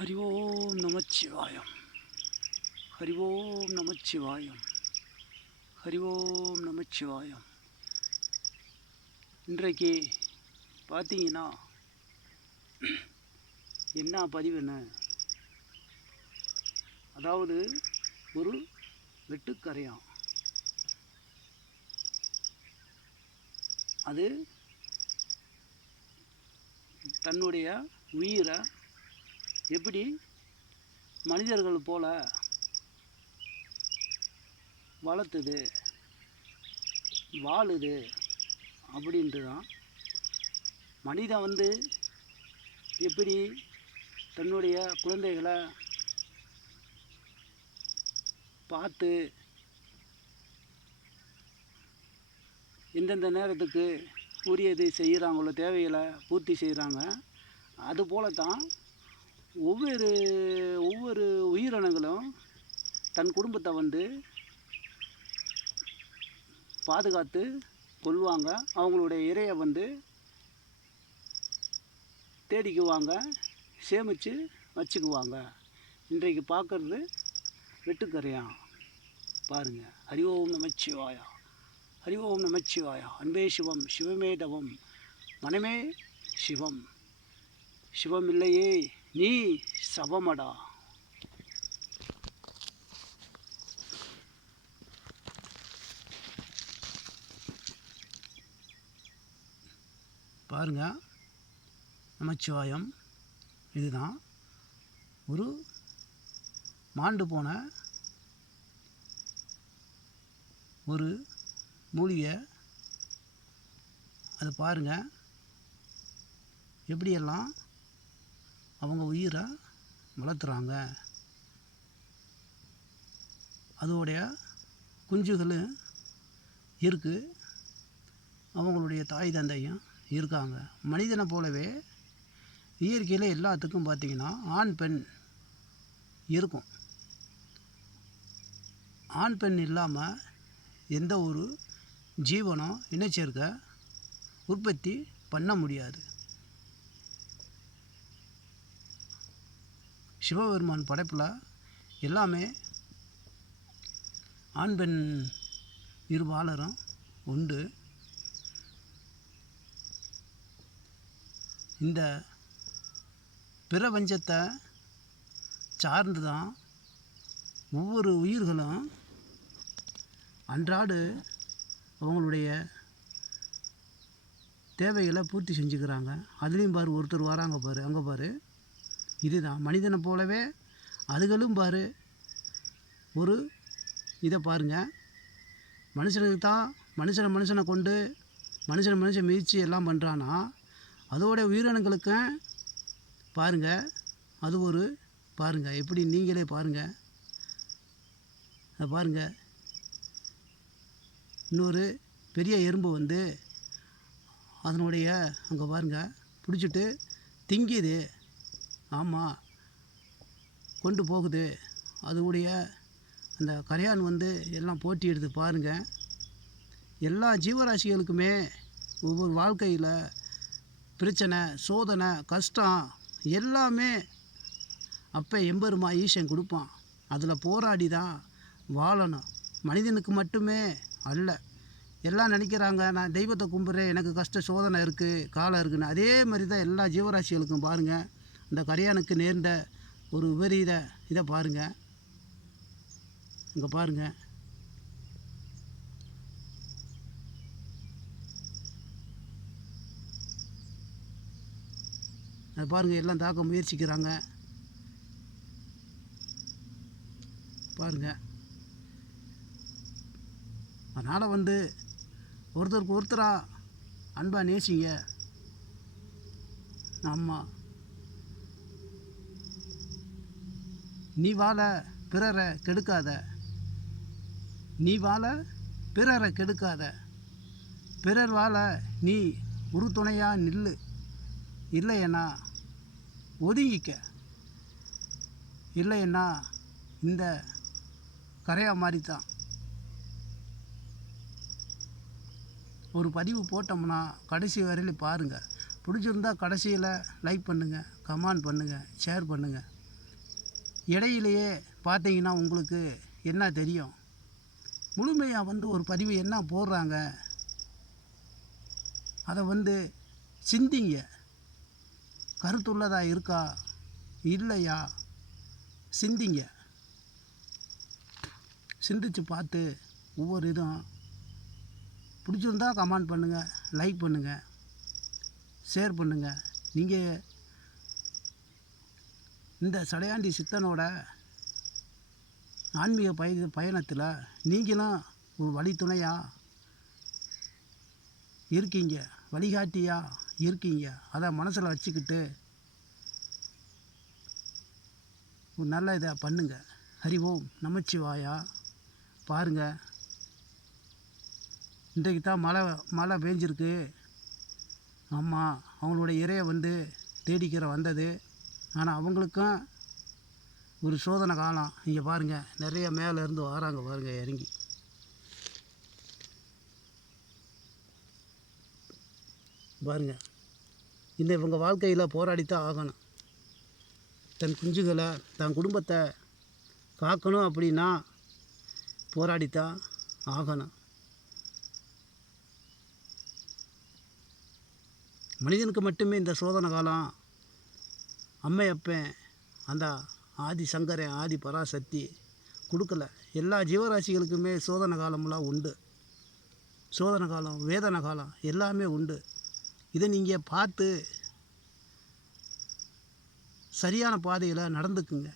ஹரி ஓம் நமச்சிவாயம். ஹரி ஓம் நமச்சிவாயம். ஹரி ஓம் நமச்சிவாயம். இன்றைக்கு பார்த்தீங்கன்னா என்ன பதிவுன்னு, அதாவது ஒரு வெட்டுக்கரையான் அது தன்னுடைய உயிரை எப்படி மனிதர்கள் போல வளர்த்துது, வாழுது அப்படின்ட்டு தான். மனிதன் எப்படி தன்னுடைய குழந்தைகளை பார்த்து எந்தெந்த நேரத்துக்கு உரியது செய்கிறாங்களோ, தேவைகளை பூர்த்தி செய்கிறாங்க. அதுபோல தான் ஒவ்வொரு உயிரினங்களும் தன் குடும்பத்தை பாதுகாத்து கொள்வாங்க. அவங்களுடைய இரையை தேடிக்குவாங்க, சேமித்து வச்சுக்குவாங்க. இன்றைக்கு பார்க்குறது வெட்டுக்கரையான் பாருங்கள். ஹரி ஓம் நமச்சிவாயா. ஹரி ஓம் நமச்சிவாயா. அன்பே சிவம், சிவமே தவம், மனமே சிவம், சிவம் இல்லையே நீ சவமடா. பாருங்க, நமச்சிவாயம். இதுதான் ஒரு மாண்டு போன ஒரு மூலிகை. அதை பாருங்கள் எப்படியெல்லாம் அவங்க உயிரை வளர்த்துறாங்க. அதோடைய குஞ்சுகளும் இருக்குது, அவங்களுடைய தாய் தந்தையும் இருக்காங்க. மனிதனை போலவே இயற்கையில் எல்லாத்துக்கும் பார்த்திங்கன்னா ஆண் பெண் இருக்கும். ஆண் பெண் இல்லாமல் எந்த ஒரு ஜீவனும் இனச்சேர்க்கை உற்பத்தி பண்ண முடியாது. சிவபெருமான் படைப்பில் எல்லாமே ஆண் பெண் இருபாலரும் உண்டு. இந்த பிரபஞ்சத்தை சார்ந்து தான் ஒவ்வொரு உயிர்களும் அன்றாடு அவங்களுடைய தேவைகளை பூர்த்தி செஞ்சுக்கிறாங்க. அதுலேயும் பாரு, ஒருத்தர் வராங்க பாரு, அங்கே பாரு. இதுதான் மனிதனை போலவே அதுகளும் பாரு. ஒரு இதை பாருங்கள், மனுஷனுக்கு தான் மனுஷனை கொண்டு மனுஷன் மிதித்து எல்லாம் பண்ணுறான்னா, அதோட உயிரினங்களுக்கும் பாருங்கள். அது ஒரு பாருங்கள், எப்படி நீங்களே பாருங்கள். அதை பாருங்கள், இன்னொரு பெரிய எறும்பு அதனுடைய அங்கே பாருங்கள் பிடிச்சிட்டு திங்கிது. ஆமாம், கொண்டு போகுது. அதுடைய அந்த கரையான் எல்லாம் போட்டிடுது பாருங்கள். எல்லா ஜீவராசிகளுக்குமே ஒவ்வொரு வாழ்க்கையில் பிரச்சனை, சோதனை, கஷ்டம் எல்லாமே அப்போ எம்பெருமா ஈசன் கொடுப்பான். அதில் போராடி தான் வாழணும். மனிதனுக்கு மட்டுமே அல்ல. எல்லாம் நினைக்கிறாங்க, நான் தெய்வத்தை கும்பிட்றேன், எனக்கு கஷ்ட சோதனை இருக்குது, காலம் இருக்குன்னு. அதே மாதிரி தான் எல்லா ஜீவராசிகளுக்கும் பாருங்கள். இந்த கரையானுக்கு நேர்ந்த ஒரு விபரீத இதை பாருங்கள். இங்கே பாருங்கள், அதை பாருங்கள். எல்லாம் தாக்க முயற்சிக்கிறாங்க பாருங்கள். அதனால் ஒருத்தருக்கு ஒருத்தராக அன்பாக நேசிங்க. ஆமாம், நீ வாழ பிறரை கெடுக்காத, நீ வாழ பிறரை கெடுக்காத, பிறர் வாழ நீ உறுதுணையாக நில்லு. இல்லையன்னா ஒதுங்கிக்க. இல்லைன்னா இந்த கரையா மாதிரி தான். ஒரு பதிவு போட்டோம்னா கடைசி வரையில் பாருங்கள். பிடிச்சிருந்தா கடைசியில் லைக் பண்ணுங்கள், கமெண்ட் பண்ணுங்கள், ஷேர் பண்ணுங்கள். இடையிலேயே பார்த்தீங்கன்னா உங்களுக்கு என்ன தெரியும், முழுமையாக ஒரு பதிவு என்ன போடுறாங்க அதை சிந்திங்க. கருத்துள்ளதாக இருக்கா இல்லையா சிந்திங்க. சிந்திச்சு பார்த்து ஒவ்வொரு இதுவும் பிடிச்சிருந்தா கமெண்ட் பண்ணுங்கள், லைக் பண்ணுங்கள், ஷேர் பண்ணுங்கள். நீங்கள் இந்த சடையாண்டி சித்தனோட ஆன்மீக பயணத்தில் நீங்களும் ஒரு வழித்துணையாக இருக்கீங்க, வழிகாட்டியாக இருக்கீங்க. அதை மனசில் வச்சுக்கிட்டு ஒரு நல்ல இதை பண்ணுங்கள். ஹரி ஓம் நமச்சிவாயா. பாருங்கள், இன்றைக்கு தான் மழை பெஞ்சிருக்கு. ஆமாம், அவங்களோட இறையை தேடிக்கிற வந்தது. ஆனால் அவங்களுக்கும் ஒரு சோதனை காலம். இங்கே பாருங்கள், நிறைய மேலே இருந்து வராங்க பாருங்கள், இறங்கி. பாருங்கள், இன்னும் இவங்க வாழ்க்கையில் போராடித்தான் ஆகணும். தன் குஞ்சுகளை தன் குடும்பத்தை காக்கணும் அப்படின்னா போராடித்தான் ஆகணும். மனிதனுக்கு மட்டுமே இந்த சோதனை காலம் அம்மையப்பன் அந்த ஆதி சங்கரன் ஆதி பராசக்தி கொடுக்கல. எல்லா ஜீவராசிகளுக்குமே சோதனை காலமெல்லாம் உண்டு. சோதனை காலம், வேதனை காலம் எல்லாமே உண்டு. இதை நீங்கள் பார்த்து சரியான பாதையில் நடந்துக்குங்க.